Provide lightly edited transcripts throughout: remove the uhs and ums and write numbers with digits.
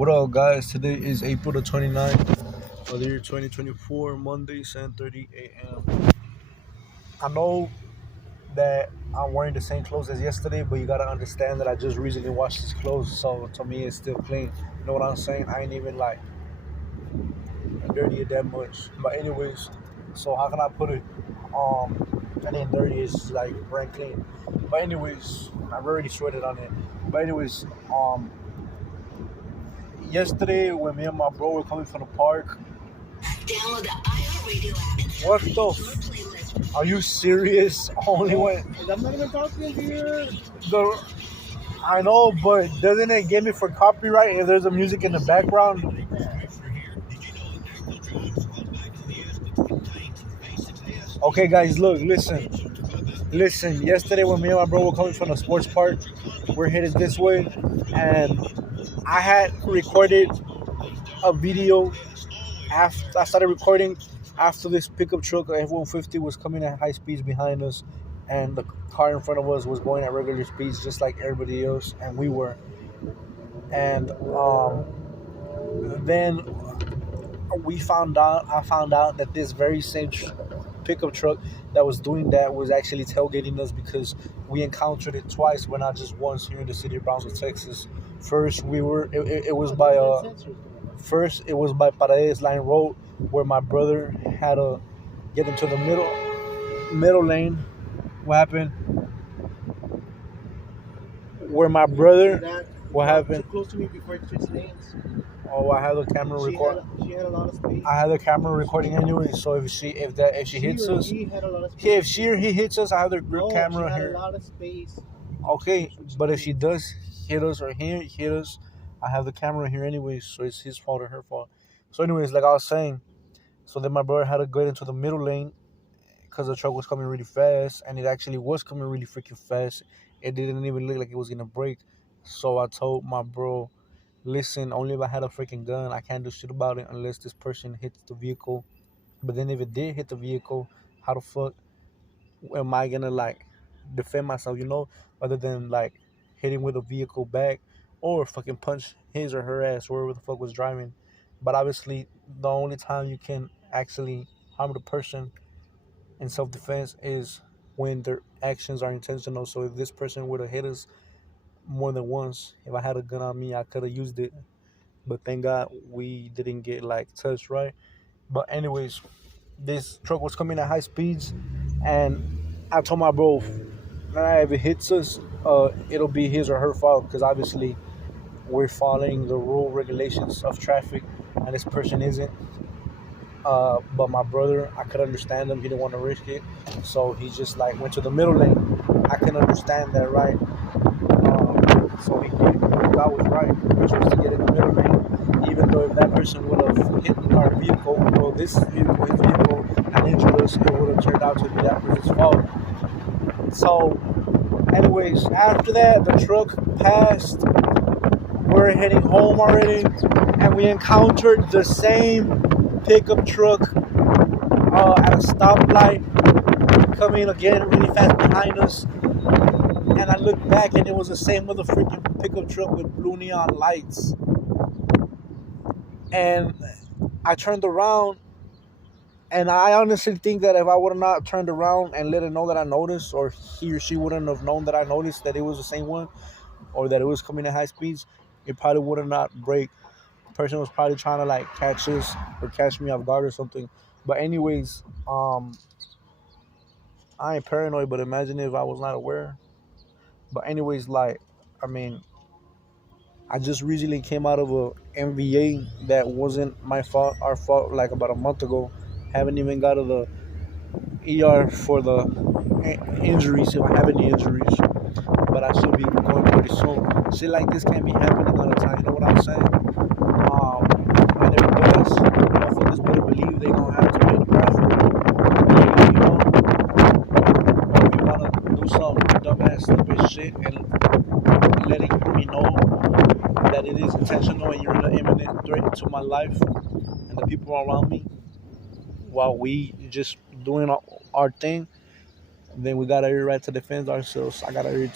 What up, guys? Today is April the 29th of the year 2024, Monday, 7:30 a.m. I know that I'm wearing the same clothes as yesterday, but you gotta understand that I just recently washed these clothes, so to me it's still clean. You know what I'm saying? I ain't even like dirty it that much. But anyways, so how can I put it? It ain't dirty, it's like brand clean. But anyways, I've already sweated on it. But anyways, yesterday when me and my bro were coming from the park. Download the iHeartRadio app and what the are you serious? Only when I'm not even talking here. I know, but doesn't it get me for copyright if there's a music in the background? Okay, guys, look, listen. Yesterday when me and my bro were coming from the sports park, we're headed this way, and I had recorded a video after I started recording after this pickup truck F-150 was coming at high speeds behind us, and the car in front of us was going at regular speeds just like everybody else, and we were. And then I found out that this very same pickup truck that was doing that was actually tailgating us because we encountered it twice, but not just once here in the city of Brownsville, Texas. First, it was by First, it was by Paredes Line Road where my brother had to get into the middle lane. What happened? Where my brother, what happened? Too close to me before it switched lanes. Oh, I had the camera record. She had a lot of space. I had the camera recording anyway. So if she hits us, he had a lot of space. if she or he hits us, I have the camera she had here. a lot of space. Okay, but if she does hit us or he hit us, I have the camera here anyway. So it's his fault or her fault. So anyways, like I was saying, so then my brother had to go into the middle lane because the truck was coming really fast, and it actually was coming really freaking fast. It didn't even look like it was gonna break. So I told my bro, listen, only if I had a freaking gun, I can't do shit about it unless this person hits the vehicle. But then if it did hit the vehicle, how the fuck am I gonna like defend myself, rather than like hitting with a vehicle back or fucking punch his or her ass, whoever the fuck was driving. But obviously, the only time you can actually harm the person in self-defense is when their actions are intentional. So if this person would have hit us more than once, if I had a gun on me, I could have used it. But thank God we didn't get like touched, right? But anyways, this truck was coming at high speeds, and I told my bro, nah, if it hits us, it'll be his or her fault because obviously we're following the rule regulations of traffic, and this person isn't. But my brother, I could understand him. He didn't want to risk it, so he just like went to the middle lane. I can understand that, right? So he did. God was right. He chose to get in the middle lane, even though if that person would have hit our vehicle, or this vehicle, his vehicle, and injured us, it would have turned out to be that person's fault. So, anyways, after that, the truck passed. We're heading home already, and we encountered the same pickup truck at a stoplight coming again really fast behind us. And I looked back, and it was the same mother freaking pickup truck with blue neon lights. And I turned around, and I honestly think that if I would have not turned around and let it know that I noticed, or he or she wouldn't have known that I noticed that it was the same one, or that it was coming at high speeds, it probably would have not break. The person was probably trying to like catch us or catch me off guard or something. But anyways, I ain't paranoid, but imagine if I was not aware. But anyways, like, I mean, I just recently came out of a MVA that wasn't my fault, our fault, like about a month ago. Haven't even got to the ER for the injuries, if I have any injuries. But I should be going pretty soon. Shit like this can't be happening all the time, you know what I'm saying? And if it does, motherfuckers better believe they gonna have to pay the price for it. Or if you wanna do some dumbass, stupid shit and letting me know that it is intentional and you're an imminent threat to my life and the people around me while we just doing our thing, then we got every right to defend ourselves. I got every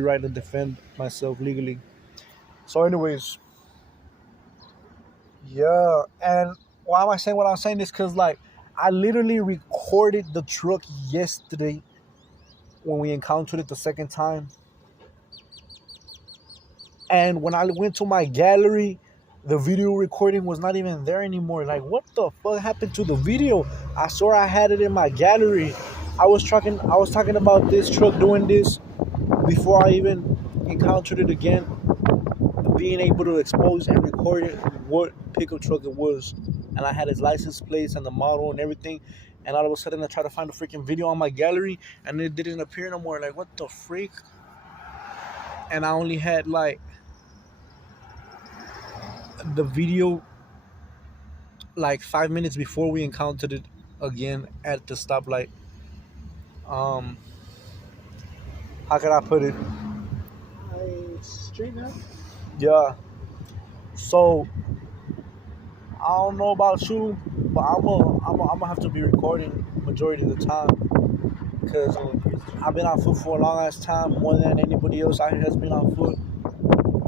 right to defend myself legally. So anyways, Yeah, and why am I saying what I'm saying? Is because like I literally recorded the truck yesterday when we encountered it the second time, and when I went to my gallery, the video recording was not even there anymore. Like, what the fuck happened to the video? I swear I had it in my gallery. I was talking about this truck doing this before I even encountered it again, being able to expose and record it what pickup truck it was, and I had his license plates and the model and everything. And all of a sudden, I tried to find a freaking video on my gallery, and it didn't appear no more. Like, what the freak? And I only had like the video like 5 minutes before we encountered it again at the stoplight. Um, how can I put it? I straight up. Yeah. So I don't know about you, but I'm gonna have to be recording majority of the time because I've been on foot for a long ass time, more than anybody else out here has been on foot.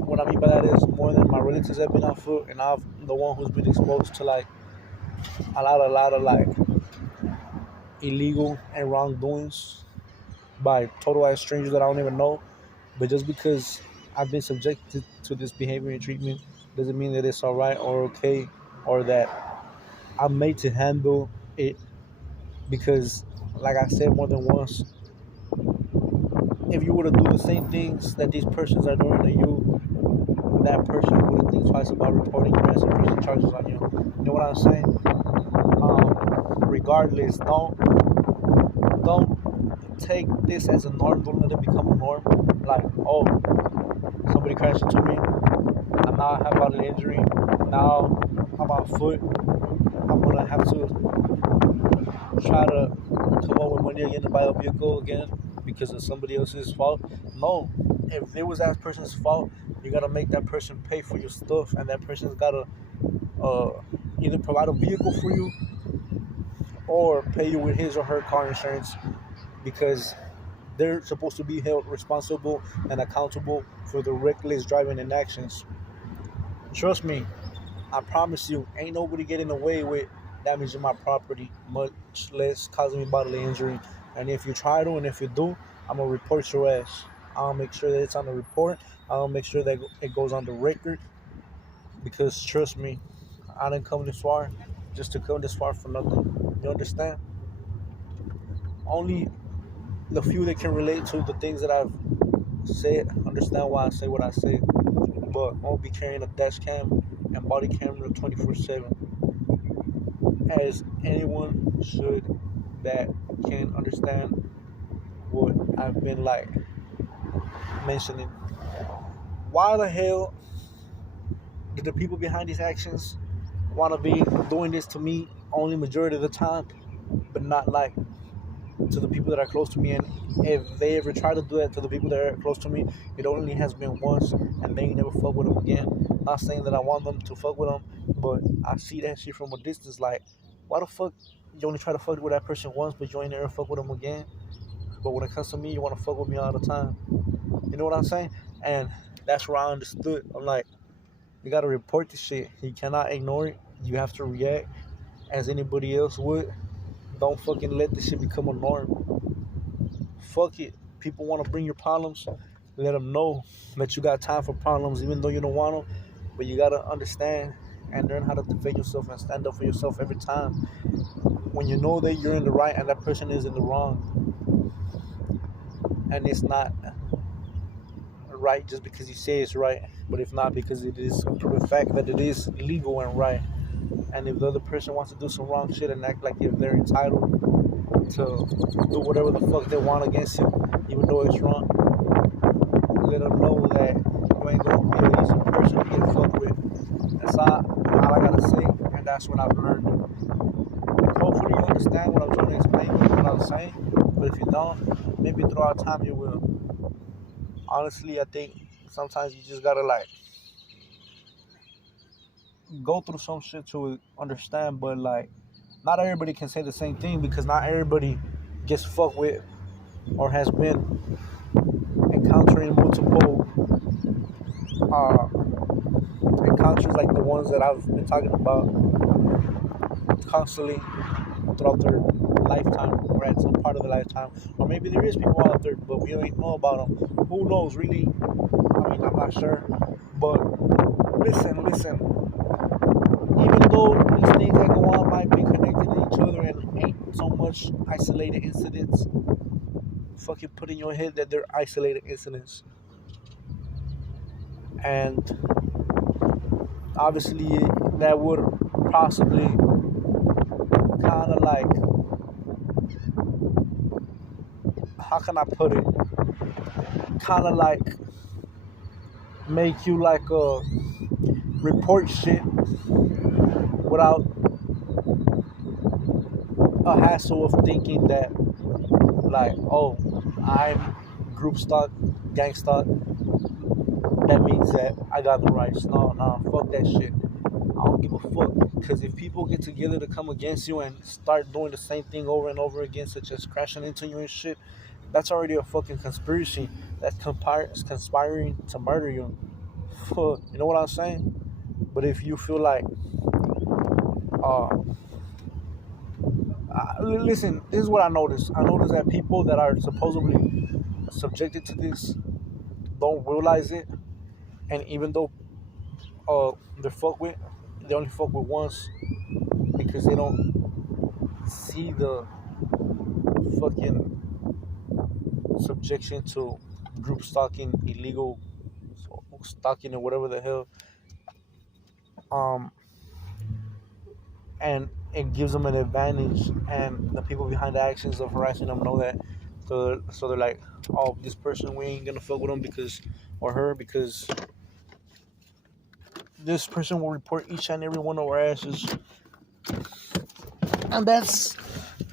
What I mean by that is more than my relatives have been on foot, and I'm the one who's been exposed to like a lot of like illegal and wrongdoings by total ass strangers that I don't even know. But just because I've been subjected to this behavior and treatment doesn't mean that it's all right or okay, or that I'm made to handle it. Because, like I said more than once, if you were to do the same things that these persons are doing to you, that person wouldn't think twice about reporting your ass and pressing charges on you. You know what I'm saying? Regardless, don't take this as a norm. Don't let it become a norm. Like, oh, somebody crashed into me. I now have bodily injury. Now I'm on foot. I'm gonna have to try to come up with money again to buy a vehicle again because of somebody else's fault. No, if it was that person's fault, you gotta make that person pay for your stuff, and that person's gotta uh, either provide a vehicle for you or pay you with his or her car insurance because they're supposed to be held responsible and accountable for the reckless driving and actions. Trust me, I promise you, ain't nobody getting away with damaging my property, much less causing me bodily injury. And if you try to, and if you do, I'm gonna report your ass. I'll make sure that it's on the report. I'll make sure that it goes on the record. Because trust me, I didn't come this far just to come this far for nothing. You understand? Only the few that can relate to the things that I've said understand why I say what I say. But I won't be carrying a dash cam and body camera 24/7, as anyone should that can understand what I've been like mentioning. Why the hell do the people behind these actions want to be doing this to me only majority of the time, but not like to the people that are close to me? And if they ever try to do that to the people that are close to me, it only has been once, and they ain't never fuck with them again. Not saying that I want them to fuck with them, but I see that shit from a distance. Like, why the fuck you only try to fuck with that person once, but you ain't never fuck with them again? But when it comes to me, you want to fuck with me all the time. You know what I'm saying? And that's where I understood. I'm like, you gotta report this shit. You cannot ignore it. You have to react as anybody else would. Don't fucking let this shit become a norm. Fuck it. People want to bring your problems. Let them know that you got time for problems, even though you don't want them. But you gotta understand and learn how to defend yourself and stand up for yourself every time. When you know that you're in the right and that person is in the wrong, and it's not right just because you say it's right, but if not because it is the fact that it is legal and right. And if the other person wants to do some wrong shit and act like if they're entitled to do whatever the fuck they want against you, even though it's wrong, let them know that you ain't gonna be an easy person to get fucked with. That's all I gotta say, and that's what I've learned. Hopefully you understand what I'm trying to explain with what I was saying, but if you don't, maybe throughout time you will. Honestly, I think sometimes you just gotta like go through some shit to understand, but like not everybody can say the same thing because not everybody gets fucked with or has been encountering multiple encounters like the ones that I've been talking about constantly throughout their lifetime or at some part of the lifetime. Or maybe there is people out there, but we don't know about them. Who knows, really? I mean, I'm not sure. But listen. Even though these things that go on might be connected to each other and ain't so much isolated incidents, fucking put in your head that they're isolated incidents. And obviously, that would possibly kind of like, how can I put it? Kind of like make you like report shit without a hassle of thinking that like, oh, I'm group stock, gang stock. That means that I got the rights. No, fuck that shit. I don't give a fuck. Because if people get together to come against you and start doing the same thing over and over again, such as crashing into you and shit, that's already a fucking conspiracy. That's conspiring to murder you. Fuck, you know what I'm saying? But if you feel like, uh, listen, this is what I noticed. I noticed that people that are supposedly subjected to this don't realize it, and even though they're fucked with, they only fuck with once because they don't see the fucking subjection to group stalking, illegal stalking, or whatever the hell. Um, and it gives them an advantage, and the people behind the actions of harassing them know that. So they're like, oh, this person, we ain't gonna fuck with him because, or her, because this person will report each and every one of our asses. And that's